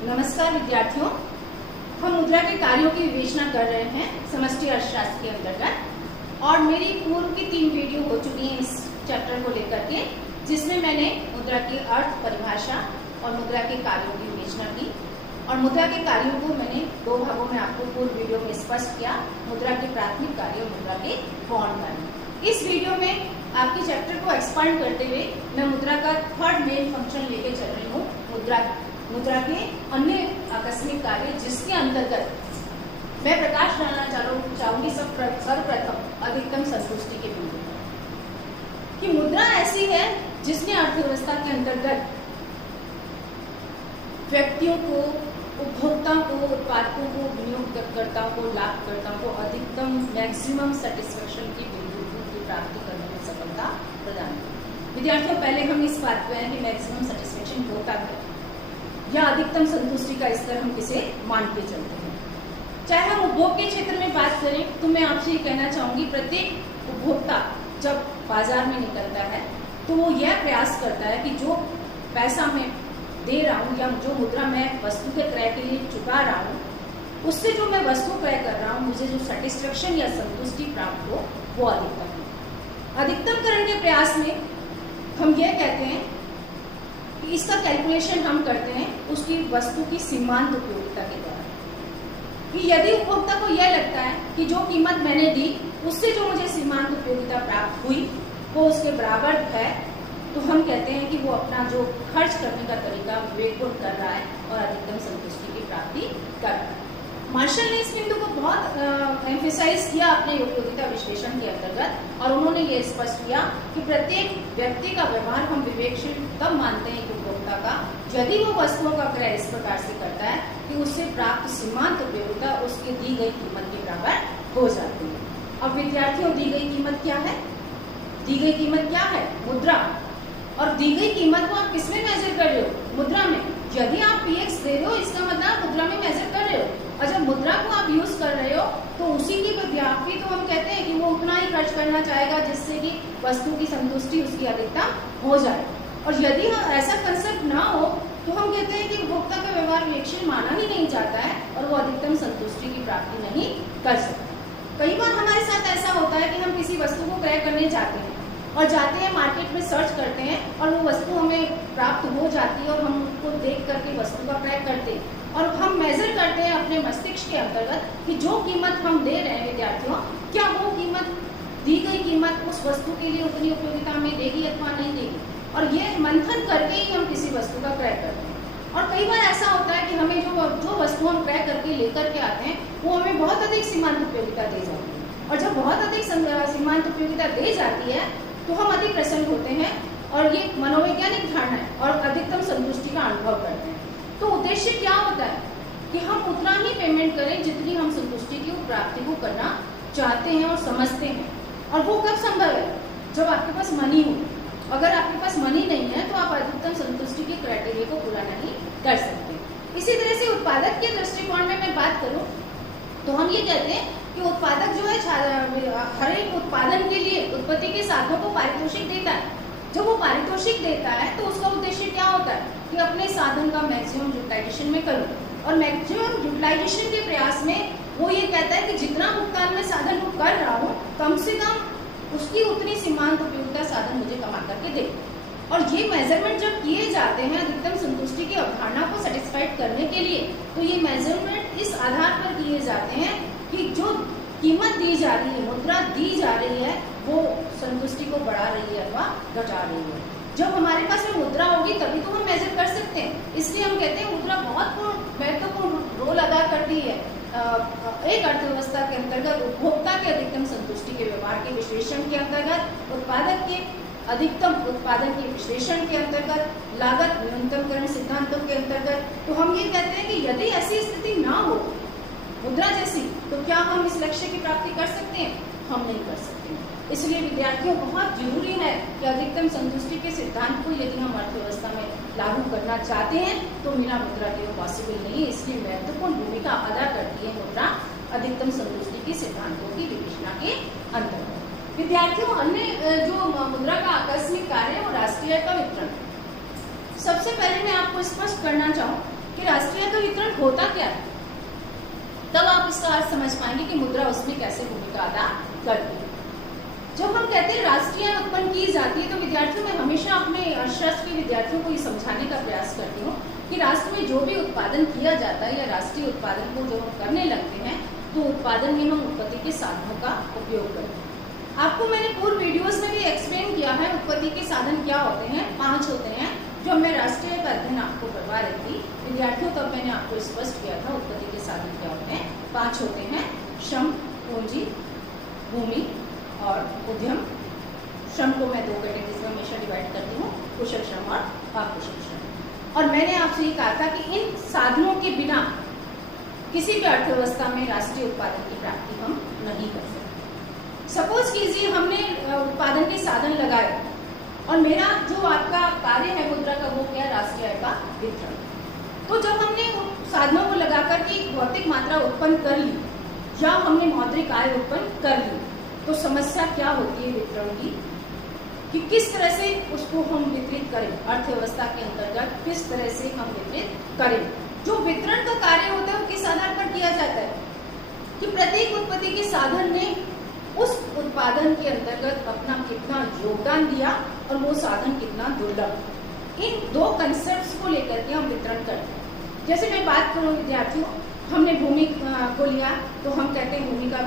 नमस्कार विद्यार्थियों, हम मुद्रा के कार्यों की विवेचना कर रहे हैं समष्टि अर्थशास्त्र के अंतर्गत। और मेरी पूर्व की 3 वीडियो हो चुकी हैं इस चैप्टर को लेकर के, जिसमें मैंने मुद्रा की अर्थ परिभाषा और मुद्रा के कार्यों की विवेचना की। और मुद्रा के कार्यों को मैंने 2 भागों में आपको पूर्व वीडियो में स्पष्ट किया, मुद्रा के प्राथमिक कार्य और मुद्रा के गौण कार्य। इस वीडियो में आपके चैप्टर को एक्सपांड करते हुए मैं मुद्रा का 3rd मेन फंक्शन लेके चल रही हूँ, मुद्रा के अन्य आकस्मिक कार्य, जिसके अंतर्गत मैं प्रकाश डालना चाहूंगी सर्वप्रथम अधिकतम संतुष्टि के बिंदु पर। कि मुद्रा ऐसी है जिसने अर्थव्यवस्था के अंतर्गत व्यक्तियों को, उपभोक्ताओं को, उत्पादकों को, विनियोगकर्ताओं को, लाभकर्ताओं को अधिकतम मैक्सिमम सेटिस्फेक्शन की बिंदु की प्राप्ति करने में सफलता प्रदान की। विद्यार्थियों, पहले हम इस बात पे हैं कि मैक्सिमम सेटिस्फेक्शन होता है या अधिकतम संतुष्टि का स्तर हम किसे मान के चलते हैं। चाहे हम उपभोग के क्षेत्र में बात करें तो मैं आपसे ये कहना चाहूंगी, प्रत्येक उपभोक्ता जब बाजार में निकलता है तो वो यह प्रयास करता है कि जो पैसा मैं दे रहा हूँ या जो मुद्रा मैं वस्तु के क्रय के लिए चुका रहा हूँ, उससे जो मैं वस्तु क्रय कर रहा हूँ, मुझे जो सेटिस्फेक्शन या संतुष्टि प्राप्त हो वो अधिकतम हो। अधिकतमकरण के प्रयास में हम यह कहते हैं कि इसका कैलकुलेशन हम करते हैं उसकी वस्तु की सीमांत उपयोगिता के द्वारा। कि यदि उपभोक्ता को यह लगता है कि जो कीमत मैंने दी उससे जो मुझे सीमांत उपयोगिता प्राप्त हुई वो उसके बराबर है, तो हम कहते हैं कि वो अपना जो खर्च करने का तरीका विवेकपूर्ण कर रहा है और अधिकतम संतुष्टि की प्राप्ति कर रहा है। मार्शल ने इस बिंदु को बहुत एम्फेसाइज किया अपने उपयोगिता विश्लेषण के अंतर्गत, और उन्होंने ये स्पष्ट किया कि प्रत्येक व्यक्ति का व्यवहार हम विवेकशील तब मानते हैं कि उपभोक्ता का, यदि वो वस्तुओं का क्रय इस प्रकार से करता है कि उससे प्राप्त सीमांत उपयोगिता उसकी दी गई कीमत के बराबर हो जाती है। अब विद्यार्थियों, दी गई कीमत क्या है? दी गई कीमत क्या है? मुद्रा। और दी गई कीमत को आप किसमें मेजर कर रहे हो? मुद्रा में। यदि आप पीएक्स दे रहे हो, इसका मतलब आप मुद्रा में मेजर कर रहे हो, और जब मुद्रा को आप यूज कर रहे हो तो उसी की व्याप्ति तो हम कहते हैं कि वो उतना ही खर्च करना चाहेगा जिससे कि वस्तु की संतुष्टि उसकी अधिकतम हो जाए। और यदि ऐसा कंसेप्ट ना हो तो हम कहते हैं कि उपभोक्ता का व्यवहार विवेकशील माना ही नहीं जाता है और वो अधिकतम संतुष्टि की प्राप्ति नहीं कर सकता। कई बार हमारे साथ ऐसा होता है कि हम किसी वस्तु को क्रय करने जाते हैं और जाते हैं, मार्केट में सर्च करते हैं और वो वस्तु हमें प्राप्त हो जाती है और हम उसको देख करके वस्तु का क्रय करते हैं और हम मेजर करते हैं अपने मस्तिष्क के अंतर्गत कि जो कीमत हम दे रहे हैं विद्यार्थियों, क्या वो कीमत, दी गई कीमत उस वस्तु के लिए उतनी उपयोगिता हमें देगी अथवा नहीं देगी। और ये मंथन करके ही हम किसी वस्तु का क्रय करते हैं। और कई बार ऐसा होता है कि हमें जो वस्तु हम क्रय करके लेकर के आते हैं वो हमें बहुत अधिक सीमांत उपयोगिता दे जाती है, और जब बहुत अधिक सीमांत उपयोगिता दे जाती है तो हम अधिक प्रसन्न होते हैं और ये मनोवैज्ञानिक धारणा है और अधिकतम संतुष्टि का अनुभव करते हैं। तो उद्देश्य क्या होता है कि हम उतना ही पेमेंट करें जितनी हम संतुष्टि की प्राप्ति को करना चाहते हैं और समझते हैं। और वो कब संभव है? जब आपके पास मनी हो। अगर आपके पास मनी नहीं है तो आप अधिकतम संतुष्टि के क्राइटेरिया को पूरा नहीं कर सकते। इसी तरह से उत्पादक के दृष्टिकोण में मैं बात करूं तो हम ये कहते हैं कि उत्पादक जो है हर एक उत्पादन के लिए उत्पत्ति के साधनों को पारितोषिक देता है। जब वो पारितोषिक देता है तो उसका उद्देश्य क्या होता है कि अपने साधन का मैक्सिमम यूटिलाइजेशन में करूं, और मैक्सिमम यूटिलाइजेशन के प्रयास में वो ये कहता है कि जितना भुगतान मैं साधन को कर रहा हूँ कम से कम उसकी उतनी सीमांत उपयोगिता साधन मुझे कमा करके दे। और ये मेजरमेंट जब किए जाते हैं अधिकतम संतुष्टि की अवधारणा को सेटिस्फाइड करने के लिए, तो ये मेजरमेंट इस आधार पर किए जाते हैं कि जो कीमत दी जा रही है, मुद्रा दी जा रही है, वो संतुष्टि को बढ़ा रही है अथवा घटा रही है। जब हमारे पास में मुद्रा होगी तभी तो हम मेजर कर सकते हैं। इसलिए हम कहते हैं मुद्रा बहुत महत्वपूर्ण रोल अदा करती है एक अर्थव्यवस्था के अंतर्गत उपभोक्ता के अधिकतम संतुष्टि के व्यवहार के विश्लेषण के अंतर्गत, उत्पादक के अधिकतम उत्पादन के विश्लेषण के अंतर्गत, लागत न्यूनतमकरण सिद्धांतों के अंतर्गत। तो हम ये कहते हैं कि यदि ऐसी स्थिति ना हो मुद्रा जैसी, तो क्या हम इस लक्ष्य की प्राप्ति कर सकते हैं? हम नहीं कर सकते। इसलिए विद्यार्थियों, बहुत जरूरी है कि अधिकतम संतुष्टि के सिद्धांत को यदि हम अर्थव्यवस्था में लागू करना चाहते हैं तो बिना मुद्रा के पॉसिबल नहीं है। इसलिए महत्वपूर्ण भूमिका अदा करती है मुद्रा अधिकतम संतुष्टि के सिद्धांतों की विवेचना के अंतर्गत। विद्यार्थियों, अन्य जो मुद्रा का आकस्मिक कार्य और राष्ट्रीय का वितरण, सबसे पहले मैं आपको स्पष्ट करना चाहूँ कि राष्ट्रीयता वितरण होता क्या है, तब आप इसका अर्थ समझ पाएंगे कि मुद्रा उसमें कैसे भूमिका अदा करती है। जब हम कहते हैं राष्ट्रीय उत्पन्न की जाती है तो विद्यार्थियों में हमेशा अपने अर्थशास्त्र के विद्यार्थियों को ये समझाने का प्रयास करती हूँ कि राष्ट्र में जो भी उत्पादन किया जाता है या राष्ट्रीय उत्पादन को जो हम करने लगते हैं तो उत्पादन में हम उत्पत्ति के साधनों का उपयोग करते हैं। आपको मैंने पूर्व वीडियोस में भी एक्सप्लेन किया है उत्पत्ति के साधन क्या होते हैं, 5 होते हैं। जो मैं राष्ट्रीय का अध्ययन आपको करवा रही थी विद्यार्थियों, तब मैंने आपको स्पष्ट किया था उत्पत्ति के साधन क्या होते हैं। 5 होते हैं, श्रम, पूंजी, भूमि और उद्यम। श्रम को मैं 2 कैटेगरीज में हमेशा डिवाइड करती हूँ, कुशल श्रम और अकुशल श्रम। और मैंने आपसे ये कहा था कि इन साधनों के बिना किसी भी अर्थव्यवस्था में राष्ट्रीय उत्पादन की प्राप्ति हम नहीं कर सकते। सपोज कीजिए हमने उत्पादन के साधन लगाए और मेरा जो आपका कार्य है मुद्रा का वो क्या, राष्ट्रीय आय का वितरण। तो जब हमने साधनों को लगाकर के भौतिक मात्रा उत्पन्न कर ली या हमने मौद्रिक आय उत्पन्न कर ली तो समस्या क्या होती है वितरण की, कि किस तरह से उसको हम वितरित करें, अर्थव्यवस्था के अंतर्गत किस तरह से हम वितरित करें। जो वितरण का कार्य होता है वो किस आधार पर किया जाता है कि प्रत्येक उत्पत्ति के साधन ने उस उत्पादन के अंतर्गत अपना कितना योगदान दिया और वो साधन कितना दुर्लभ। इन 2 कंसेप्ट्स को लेकर के हम वितरण करते हैं। जैसे मैं बात करूं विद्यार्थियों, हमने भूमि को लिया तो हम कहते हैं भूमि का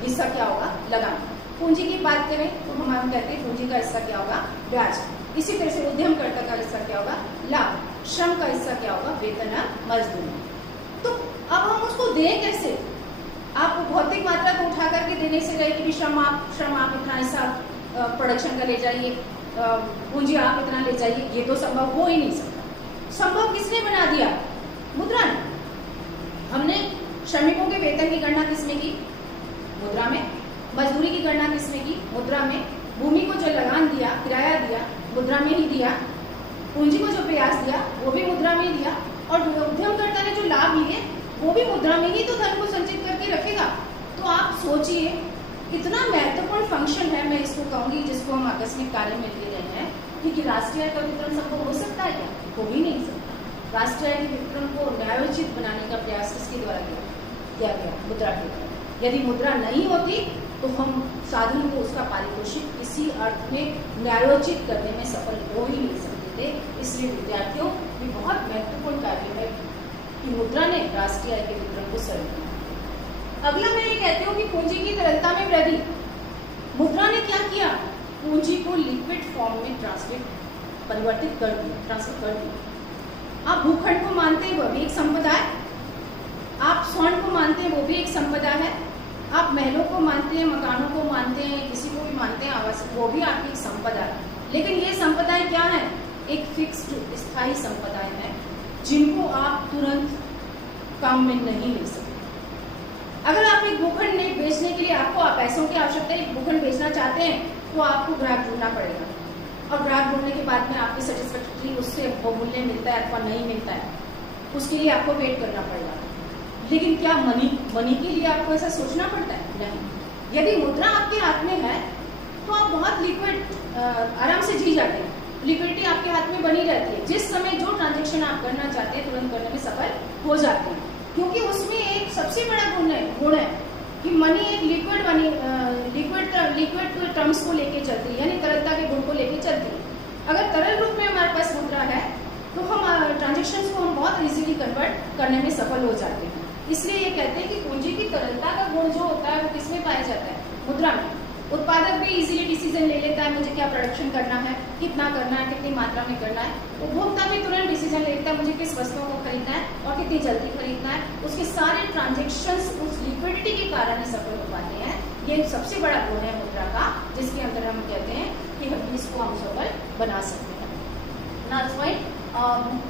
हिस्सा क्या होगा, लगान। पूंजी की बात करें तो हम कहते हैं पूंजी का हिस्सा क्या होगा, ब्याज। इसी तरह से उद्यमकर्ता का हिस्सा क्या होगा, लाभ। श्रम का हिस्सा क्या होगा, वेतन या मजदूरी। तो अब हम उसको दें कैसे? आप भौतिक मात्रा को उठा करके देने से रहे कि श्रम आप इतना हिस्सा प्रोडक्शन का ले जाइए, पूंजी आप इतना ले जाइए, ये तो संभव हो ही नहीं सकता। संभव किसने बना दिया, मुद्रा ने। हमने श्रमिकों के वेतन की गणना किसमें की, मुद्रा में। मजदूरी की गणना किसमें की, मुद्रा में। भूमि को जो लगान दिया, किराया दिया, मुद्रा में ही दिया। पूंजी को जो ब्याज दिया वो भी मुद्रा में ही दिया। और उद्यमकर्ता ने जो लाभ लिए वो भी मुद्रा में ही तो धन को संचित करके रखेगा। तो आप सोचिए कितना महत्वपूर्ण फंक्शन है, मैं इसको कहूंगी जिसको हम आकस्मिक कार्य में ले रहे हैं कि राष्ट्रीय आय का वितरण सबको हो सकता है क्या, हो ही नहीं सकता। राष्ट्रीय आय के वितरण को न्यायोचित बनाने का प्रयास किसके द्वारा किया गया, मुद्रा के द्वारा। यदि मुद्रा नहीं होती तो हम साधन को, उसका पारितोषिक किसी अर्थ में न्यायोचित करने में सफल हो ही नहीं सकते थे। इसलिए विद्यार्थियों ये बहुत महत्वपूर्ण कार्य है कि मुद्रा ने राष्ट्रीय आय के वितरण को सरल किया। अगला मैं ये कहती हूँ कि पूंजी की तरलता में वृद्धि। मुद्रा ने क्या किया, पूंजी को लिक्विड फॉर्म में परिवर्तित कर दिया, ट्रांसफर कर दिया। आप भूखंड को मानते हैं, वह भी एक संपदा है। आप स्वर्ण को मानते हैं, वो भी एक संपदा है। आप महलों को मानते हैं, मकानों को मानते हैं, किसी को भी मानते हैं आवास, वो भी आपकी एक संपदा है। लेकिन ये संपदाएं क्या है, एक फिक्स्ड स्थायी संपदाएं हैं जिनको आप तुरंत काम में नहीं ले सकते। अगर आप एक भूखंड ने बेचने के लिए आपको पैसों की आवश्यकता है, एक भूखंड बेचना चाहते हैं तो आपको ग्राहक ढूंढना पड़ेगा। और ग्राहक ढूंढने के बाद में आपकी सेटिस्फैक्टरी उससे वो मूल्य मिलता है अथवा नहीं मिलता है, उसके लिए आपको वेट करना पड़ेगा। लेकिन क्या मनी के लिए आपको ऐसा सोचना पड़ता है? नहीं। यदि मुद्रा आपके हाथ में है तो आप बहुत लिक्विड आराम से जी जाते हैं, लिक्विडिटी आपके हाथ में बनी रहती है। जिस समय जो ट्रांजेक्शन आप करना चाहते हैं तुरंत करने में सफल हो जाते हैं, क्योंकि उसमें एक सबसे बड़ा गुण है कि मनी एक लिक्विड टर्म्स को लेके चलती है, यानी तरलता के गुण को लेके चलती है। अगर तरल रूप में हमारे पास मुद्रा है तो हम ट्रांजेक्शन्स को हम बहुत इजीली कन्वर्ट करने में सफल हो जाते हैं। इसलिए ये कहते हैं कि पूंजी की तरलता का गुण जो होता है वो किसमें पाया जाता है, मुद्रा में। उत्पादक भी इजीली डिसीजन ले लेता है, मुझे क्या प्रोडक्शन करना है, कितना करना है, कितनी मात्रा में करना है। उपभोक्ता भी तुरंत डिसीजन ले लेता है, मुझे किस वस्तुओं को खरीदना है और कितनी जल्दी खरीदना है। उसके सारे ट्रांजेक्शन्स उस लिक्विडिटी के कारण ही सफल हो पाते हैं। ये सबसे बड़ा गुण है मुद्रा का, जिसके अंदर हम कहते हैं कि हम इसको हम सफल बना सकते हैं। नेक्स्ट पॉइंट,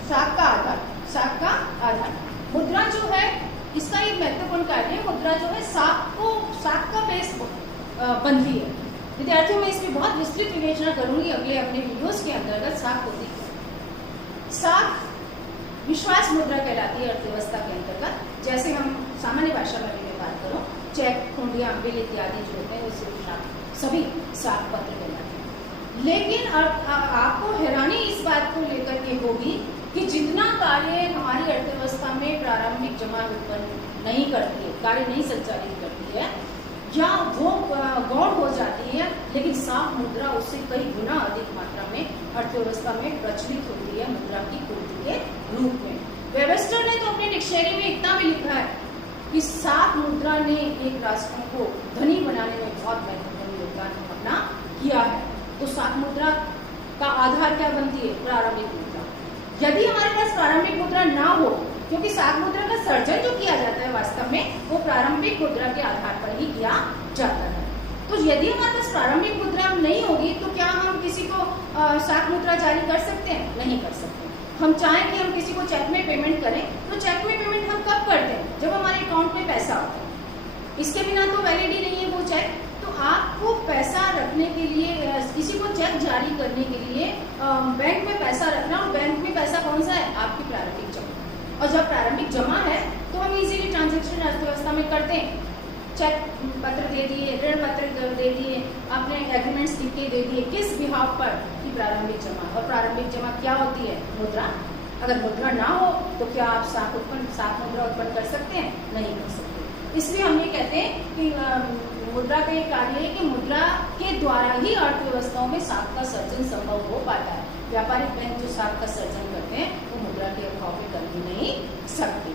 शाख का आधार। मुद्रा जो है इसका एक महत्वपूर्ण कार्य है। मुद्रा जो है शाख का बेस बंधी है। विद्यार्थियों में इसकी बहुत विस्तृत विवेचना करूंगी अगले अपने वीडियोस के अंतर्गत। शाख होती है, शाख विश्वास मुद्रा कहलाती है अर्थव्यवस्था के अंतर्गत। जैसे हम सामान्य भाषा में बात करो, चेक, हुंडियां, बिल इत्यादि जो होते हैं उससे सभी शाख पत्र कहलाते हैं। लेकिन अब आपको हैरानी इस बात को लेकर के होगी कि जितना कार्य हमारी जमा उत्पन्न नहीं करती है, कार्य नहीं संचालित करती है, या वो गौण हो जाती है, लेकिन साफ मुद्रा उससे कई गुना अधिक मात्रा में अर्थव्यवस्था में प्रचलित होती है मुद्रा की पूर्ति के रूप में। वेबस्टर ने तो अपने डिक्शनरी में इतना भी लिखा है कि साफ मुद्रा ने एक राष्ट्र को धनी बनाने में बहुत महत्वपूर्ण योगदान अपना किया है। तो साफ मुद्रा का आधार क्या बनती है? प्रारंभिक मुद्रा। यदि हमारे पास प्रारंभिक मुद्रा ना हो, क्योंकि साख मुद्रा का सर्जन जो किया जाता है वास्तव में वो प्रारंभिक मुद्रा के आधार पर ही किया जाता है, तो यदि हमारे पास प्रारंभिक मुद्रा नहीं होगी तो क्या हम किसी को साख मुद्रा जारी कर सकते हैं? नहीं कर सकते। हम चाहें कि हम किसी को चेक में पेमेंट करें तो चेक में पेमेंट हम कब करते हैं? जब हमारे अकाउंट में पैसा होता है। इसके बिना तो वैलिड ही नहीं है वो चेक। तो आपको पैसा रखने के लिए, किसी को चेक जारी करने के लिए बैंक में पैसा रखना, और बैंक में पैसा कौन सा है? आपकी प्रारंभिक जमा। और जब प्रारंभिक जमा है तो हम इजीली ट्रांजैक्शन अर्थव्यवस्था में करते हैं। चेक पत्र दे दिए, ऋण पत्र दे दिए, आपने एग्रीमेंट्स लिख के दे दिए, किस बिहाव पर? की प्रारंभिक जमा। और प्रारंभिक जमा क्या होती है? मुद्रा। अगर मुद्रा ना हो तो क्या आप साख मुद्रा उत्पन्न कर सकते हैं? नहीं कर सकते। इसलिए हम ये कहते हैं कि मुद्रा का ये कार्य है कि मुद्रा के द्वारा ही अर्थव्यवस्थाओं में साख का सर्जन संभव हो पाता है। व्यापारिक बैंक जो साख का सर्जन करते हैं वो मुद्रा के अभाव में कर ही नहीं सकते।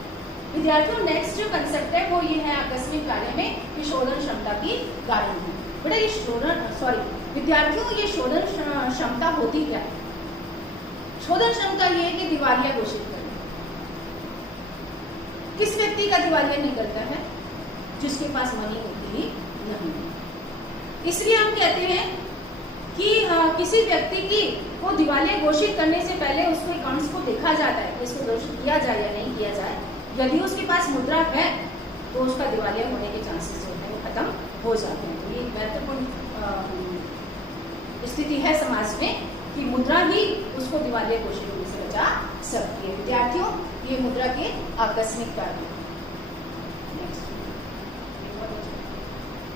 विद्यार्थियों, नेक्स्ट जो कंसेप्ट है वो ये है आकस्मिक कार्य में कि शोधन क्षमता की गारंटी। बेटा ये विद्यार्थियों, ये शोधन क्षमता होती क्या है? शोधन क्षमता ये है कि दिवालिया घोषित करना। किस व्यक्ति का दिवालिया निकलता है? जिसके पास मनी होती ही नहीं। इसलिए हम कहते हैं कि किसी व्यक्ति की को दिवालिया घोषित करने से पहले उसके अकाउंट्स को देखा जाता है कि इसको घोषित किया जाए या नहीं किया जाए। यदि उसके पास मुद्रा है तो उसका दिवालिया होने के चांसेस जो है वो खत्म हो जाते हैं। तो ये महत्वपूर्ण स्थिति है समाज में कि मुद्रा ही उसको दिवालिया घोषित होने से बचा सकती है। विद्यार्थियों, ये मुद्रा के आकस्मिक कार्य।